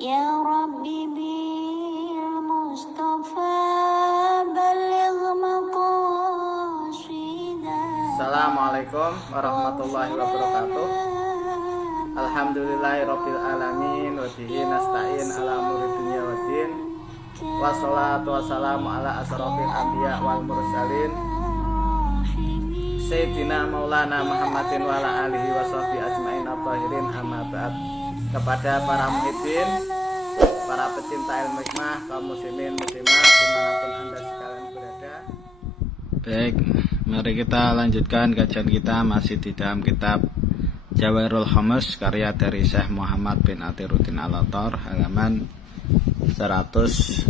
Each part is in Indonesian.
Ya Rabbi bil Mustafa baligh maqasidah. Assalamualaikum warahmatullahi wabarakatuh. Alhamdulillahirabbil alamin wa bihi nasta'in ala umuri dunya waddin. Wassalatu wassalamu ala asrofil anbiya wal mursalin Sayyidina Maulana Muhammadin wa ala alihi wa sahbihi ajmain at-tahirin, amma ba'd. Kepada para muhibbin, para pecinta ilmu hikmah, kaum muslimin muslimat dimanapun anda sekalian berada. Baik, mari kita lanjutkan kajian kita masih di dalam kitab Jawahirul Khamas karya dari Syekh Muhammad bin Athiruddin Al-Attar, halaman 139,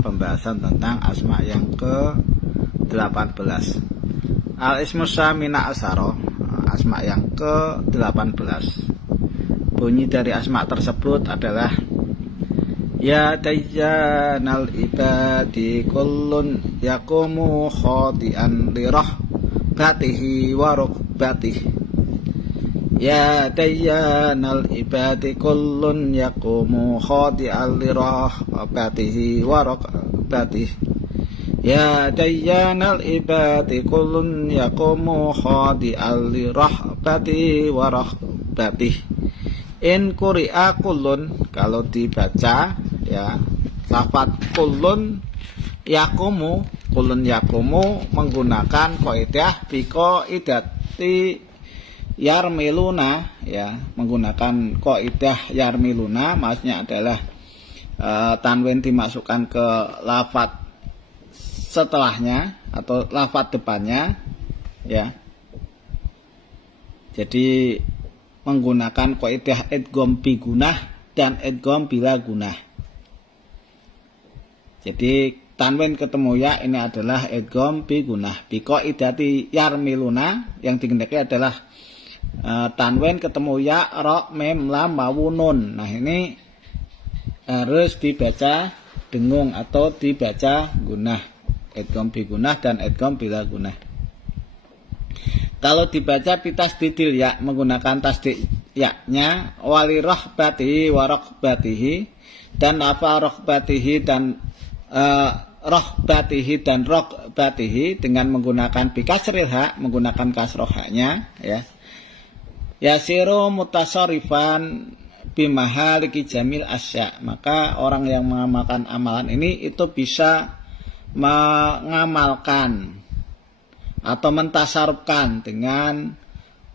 pembahasan tentang asma yang ke-18. Al-ismus samina asaro, asma yang ke-18. Bunyi dari asma tersebut adalah ya dayyanal ibadi kullun yaqumu khadi'an li rahbatihi wa rukbatihi. Ya dayyanal ibadi kullun yaqumu khadi'an li rahbatihi wa rukbatihi. Ya dayyanal ibadi kullun yaqumu khadi'an li rahbatihi wa rukbatihi. In quri'a kullun, kalau dibaca ya lafaz kullun yakumu, kullun yakumu menggunakan qaidah biko idati yarmiluna, ya menggunakan qaidah yarmiluna, maksudnya adalah tanwin dimasukkan ke lafaz setelahnya atau lafaz depannya, ya. Jadi menggunakan kaidah idgham bi gunah dan idgham bila gunah. Jadi tanwin ketemu ya ini adalah idgham bi gunah. Bi qaidati yarmiluna, yang dikehendaki adalah tanwin ketemu ya ra mim lam wawu nun. Nah, ini harus dibaca dengung atau dibaca gunah. Idgham bi gunah dan idgham bila gunah. Kalau dibaca bitasdidil ya, menggunakan tasdid ya-nya, wali rahbatihi wa rokbatihi, dan apa rokbatihi dan rohbatihi dan rokbatihi dengan menggunakan bikasril hak, menggunakan kasroh haknya, ya. Yasiru mutasarrifan bimahaliki jamil asya, maka orang yang mengamalkan amalan ini itu bisa mengamalkan atau mentasarufkan dengan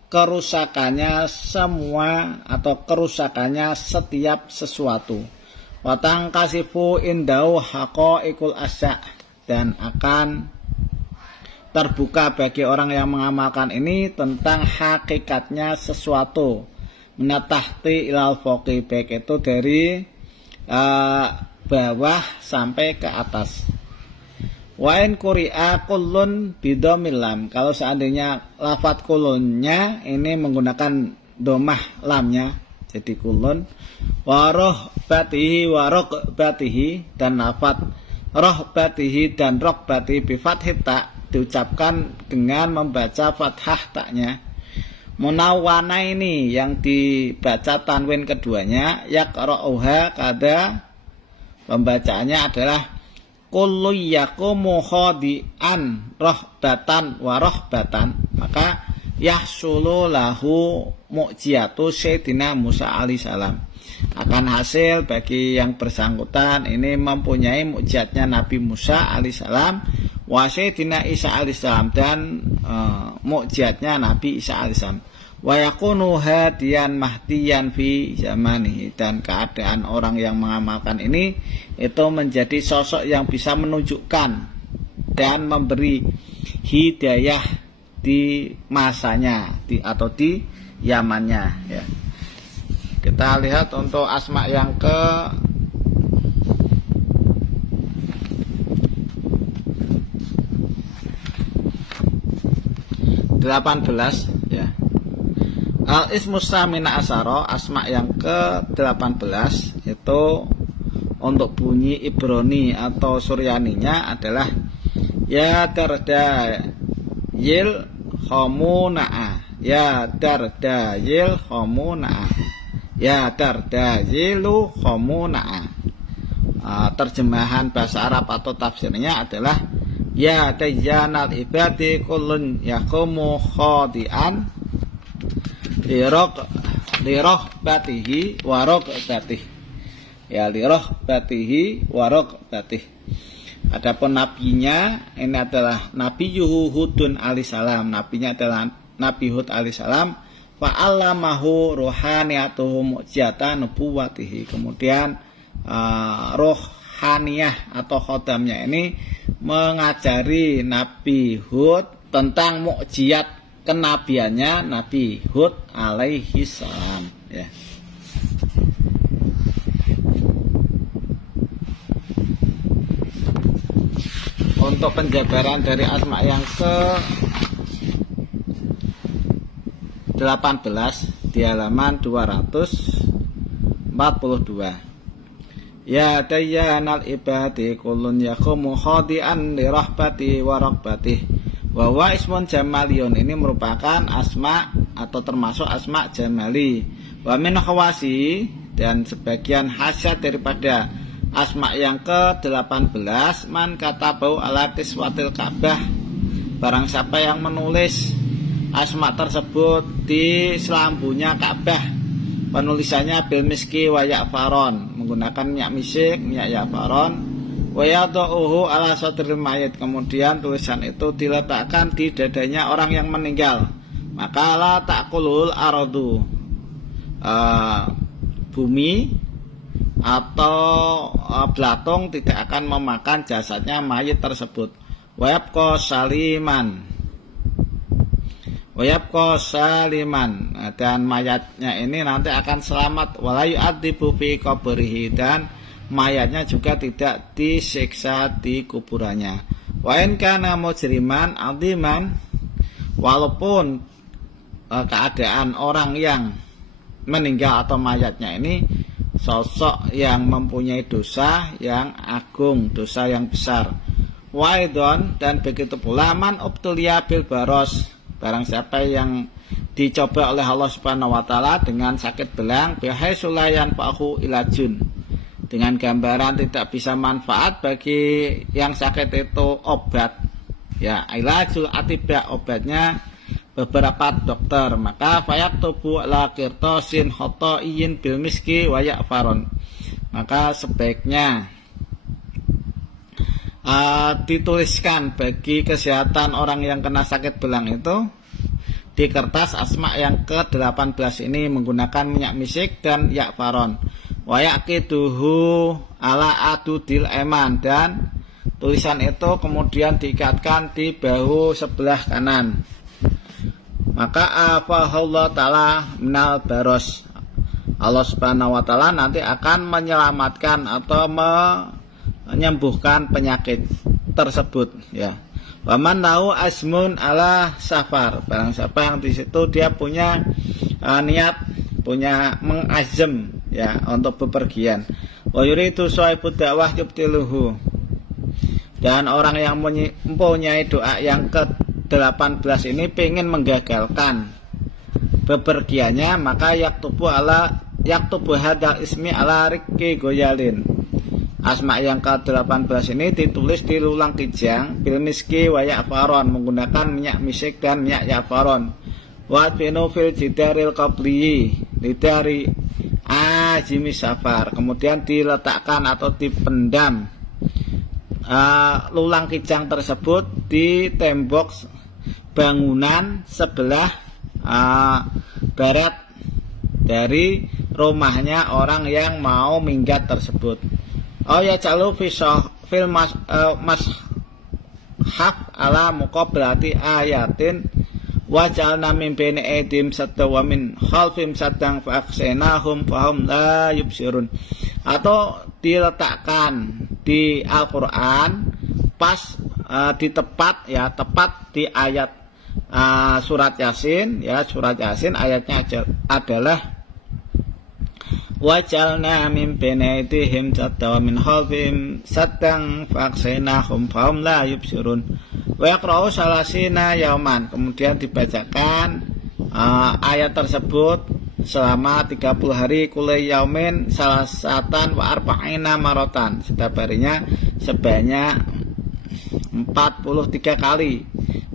kerusakannya semua atau kerusakannya setiap sesuatu. Watang kasifu indau haqaiqul asya, dan akan terbuka bagi orang yang mengamalkan ini tentang hakikatnya sesuatu. Minatahti ilal foqi, baik itu dari bawah sampai ke atas. Wa in quri'a kullun bidhamil lam, kalau seandainya lafaz kullunnya ini menggunakan domah lamnya, jadi kullun. Wa rohbatihi wa rokbatihi, dan lafaz rohbatihi dan rokbatihi bi fathit ta, diucapkan dengan membaca fathah taknya. Munawwana ini yang dibaca tanwin keduanya, yaqra'uha, kada pembacaannya adalah kullu yaqumu khadi'an rahbatan wa rahbatan, maka yahsulu lahu mu'jiyatu Sayyidina Musa alaihissalam, akan hasil bagi yang bersangkutan ini mempunyai mukjizatnya Nabi Musa alaihissalam, wa Sayyidina Isa alaihissalam, dan mukjizatnya Nabi Isa alaihissalam. Wa yakunu hadiyan mahdiyan fi zamanihi, dan keadaan orang yang mengamalkan ini itu menjadi sosok yang bisa menunjukkan dan memberi hidayah di masanya, atau di zamannya, ya. Kita lihat untuk asma yang ke 18, ya. Al-ismus samina asaro, asma yang ke-18 itu untuk bunyi Ibrani atau Suryaninya adalah ya darda yil khomuna'ah, ya darda yil khomuna'ah, Ya tartazilu khamuna. Terjemahan bahasa Arab atau tafsirnya adalah ya tayyanal ibadi kullun yaqumu khadi'an lirahbatihi wa raqbatihi. Ya lirahbatihi wa raqbatihi. Adapun nabinya ini adalah Nabi Hudun alaihissalam. Nabinya adalah Nabi Hud alaihissalam. Fa'allamahu ruhaniyatuhu mu'jizata nubuwatihi. Kemudian rohaniyah atau khodamnya ini mengajari Nabi Hud tentang mukjizat kenabiannya Nabi Hud alaihi salam, ya. Untuk penjabaran dari asma yang ke 18 di halaman 242. Ya tayyanal ibadi kullun yaqumu khadi'an li rahbati wa rabbati. Wa huwa ismun jamaliyun. Ini merupakan asma atau termasuk asma jamali. Wa min khawasi, dan sebagian khasiat daripada asma yang ke-18 man katabau ala kiswatil Ka'bah. Barang siapa yang menulis asma tersebut di selambunya Ka'bah, penulisannya bil miski wa ya'faron, menggunakan minyak misik, minyak ya'faron, wa yadauhu ala sadril mayit, kemudian tulisan itu diletakkan di dadanya orang yang meninggal, maka la ta'kulul aradu, bumi atau belatung tidak akan memakan jasadnya mayit tersebut. Wa yabqa saliman, dan mayatnya ini nanti akan selamat. Walayu adibu fi qabrihi, dan mayatnya juga tidak disiksa di kuburannya. Wa in kana mujriman adiman, walaupun keadaan orang yang meninggal atau mayatnya ini sosok yang mempunyai dosa yang agung, dosa yang besar. Waidon, dan begitu pula man ubtuliya bil baros, barang siapa yang dicoba oleh Allah Subhanahu wa taala dengan sakit belang, bihaisulayan fa'hu ilajun, dengan gambaran tidak bisa manfaat bagi yang sakit itu obat, ya ilajul atibah, obatnya beberapa dokter, maka fayaktubu ala qirtasin khotoiyin bil miski wa ya'faron, maka sebaiknya dituliskan bagi kesehatan orang yang kena sakit belang itu di kertas asma yang ke-18 ini menggunakan minyak misik dan ya'faron. Wa yaqiduhu ala adudil eman, dan tulisan itu kemudian diikatkan di bahu sebelah kanan. Maka afahullah ta'ala minal baros, Allah Subhanahu wa taala nanti akan menyelamatkan atau menyembuhkan penyakit tersebut, ya. Waman tahu asmun ala safar, barang siapa yang di situ dia punya niat, punya mengazam, ya, untuk bepergian. Wa yuridu sahibud dakwah yubtiluhu, dan orang yang mempunyai doa yang ke-18 ini pengen menggagalkan bepergiannya, maka yaktubu hadal ismi ala riki goyalin, asma yang ke-18 ini ditulis di lulang kijang bil miski wa ya'faron, menggunakan minyak misik dan minyak ya'faron. Wa binu fil jidaril qabliyi lidari ajimi safar, kemudian diletakkan atau dipendam lulang kijang tersebut di tembok bangunan sebelah barat dari rumahnya orang yang mau minggat tersebut. Oh ya calu fil mashaf ala muqablati ayatin wajalna min baini aidim sadda wa min khalfim saddang fa akhsaynahum fahum la yubsirun, atau diletakkan di Al-Qur'an pas di tepat di ayat surat Yasin, ya, surat Yasin ayatnya adalah wajalna min baini aydihim sadda wa min khalfihim saddang fa akhsaynahum fahum la yubsirun wa yaqra'u salasina yauman, kemudian dibacakan ayat tersebut selama 30 hari kulai yaumin salasatan wa arba'ina marotan, setiap harinya sebanyak 43 kali.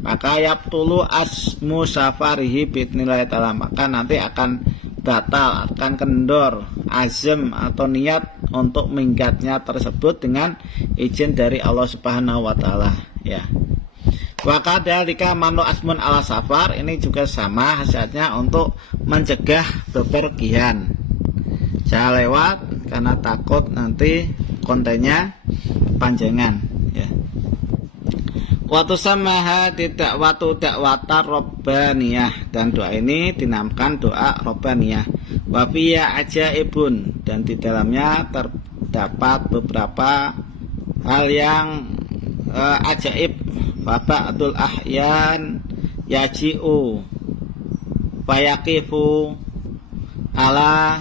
Maka yabtulu asmu safarihi bitnillahi ta'ala, maka nanti akan batal, akan kendor azam atau niat untuk minggatnya tersebut dengan izin dari Allah Subhanahu wa taala, ya. Wa kadzalika manu asmun ala safar, ini juga sama hasilnya untuk mencegah bepergian. Jangan lewat karena takut nanti kontennya panjangan, ya. Waktu samaha tidak waktu dakwatar robbaniyah, dan doa ini dinamakan doa robbaniyah. Wa fiya ajaibun, dan di dalamnya terdapat beberapa hal yang ajaib. Fa ba'dul ahyan yaji'u fayaqifu ala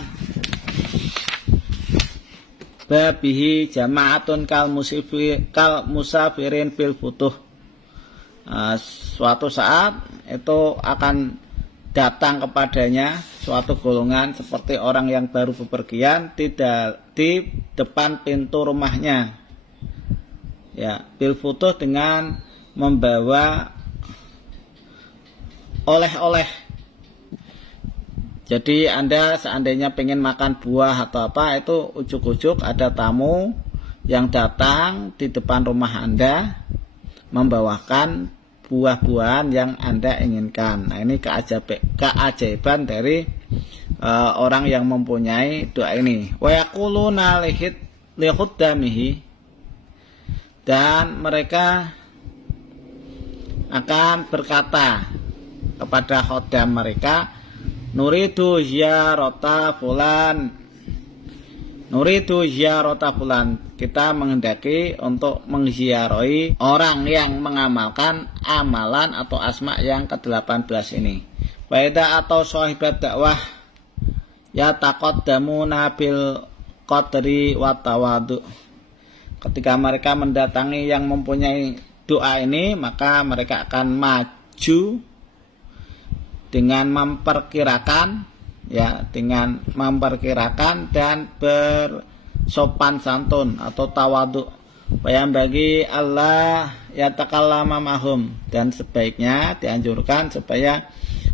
babihi jama'atun kal musafirin fil futuh. Suatu saat itu akan datang kepadanya suatu golongan seperti orang yang baru bepergian tidak di depan pintu rumahnya, ya, bil futuh, dengan membawa oleh-oleh. Jadi Anda seandainya pengen makan buah atau apa, itu ujuk-ujuk ada tamu yang datang di depan rumah Anda membawakan buah-buahan yang Anda inginkan. Nah, ini keajaiban dari orang yang mempunyai doa ini. Wa yaquluna lihuddamihi, dan mereka akan berkata kepada khodam mereka, nuridu ziyarata fulan, nuridu ziyarata fulan, kita menghendaki untuk mengziarahi orang yang mengamalkan amalan atau asma yang ke-18 ini. Faida atau sahibat dakwah ya taqaddamuna bil qadri wa tawadu, ketika mereka mendatangi yang mempunyai doa ini, maka mereka akan maju dengan memperkirakan, ya, dengan memperkirakan dan bersopan santun atau tawadhu. Bayang bagi Allah ya takallama mahum, dan sebaiknya dianjurkan supaya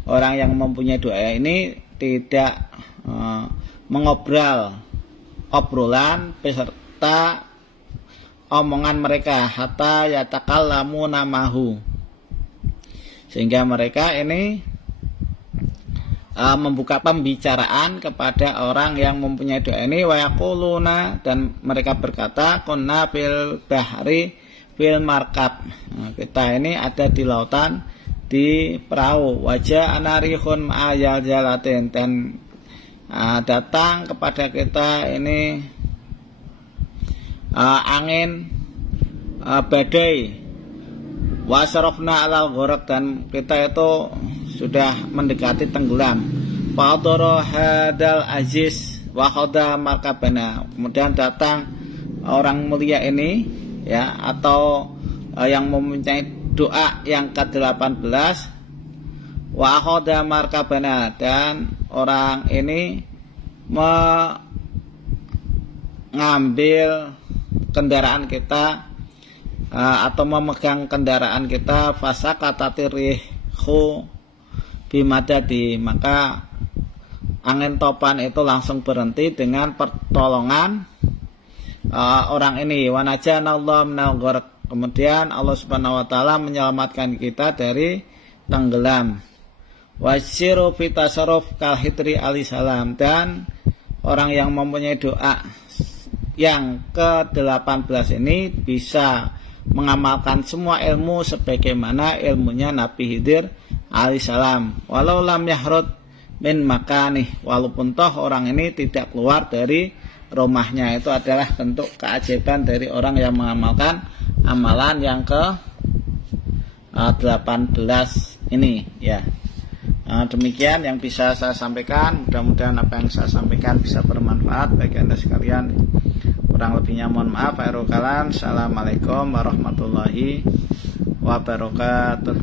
orang yang mempunyai doa ini tidak mengobrol obrolan beserta omongan mereka, hatta yatakallamu namahu, sehingga mereka ini membuka pembicaraan kepada orang yang mempunyai doa ini. Wa yaquluna, dan mereka berkata, kunna fil bahri fil markab, kita ini ada di lautan di perahu. Wajah anarihun ma'ayal jalatin, dan datang kepada kita ini angin badai, wasarofna alal ghorak, dan kita itu sudah mendekati tenggelam. Fa'adoro hadal aziz wa khoda markabana, kemudian datang orang mulia ini, ya, atau yang mempunyai doa yang ke-18, wa khoda markabana, dan orang ini mengambil kendaraan kita atau memegang kendaraan kita. Fasakatatirihhu bimadadi, maka angin topan itu langsung berhenti dengan pertolongan orang ini. Wanajanallahu minal gharq, kemudian Allah Subhanahu wa taala menyelamatkan kita dari tenggelam. Wasiru fitasaruf kalhitri alaihissalam, dan orang yang mempunyai doa yang ke-18 ini bisa mengamalkan semua ilmu sebagaimana ilmunya Nabi Khidir alaihissalam. Walau lam yahrud min makanih, walaupun toh orang ini tidak keluar dari rumahnya. Itu adalah bentuk keajaiban dari orang yang mengamalkan amalan yang ke-18 ini, ya. Demikian yang bisa saya sampaikan. Mudah-mudahan apa yang saya sampaikan bisa bermanfaat bagi Anda sekalian. Kurang lebihnya mohon maaf. Assalamualaikum warahmatullahi wabarakatuh.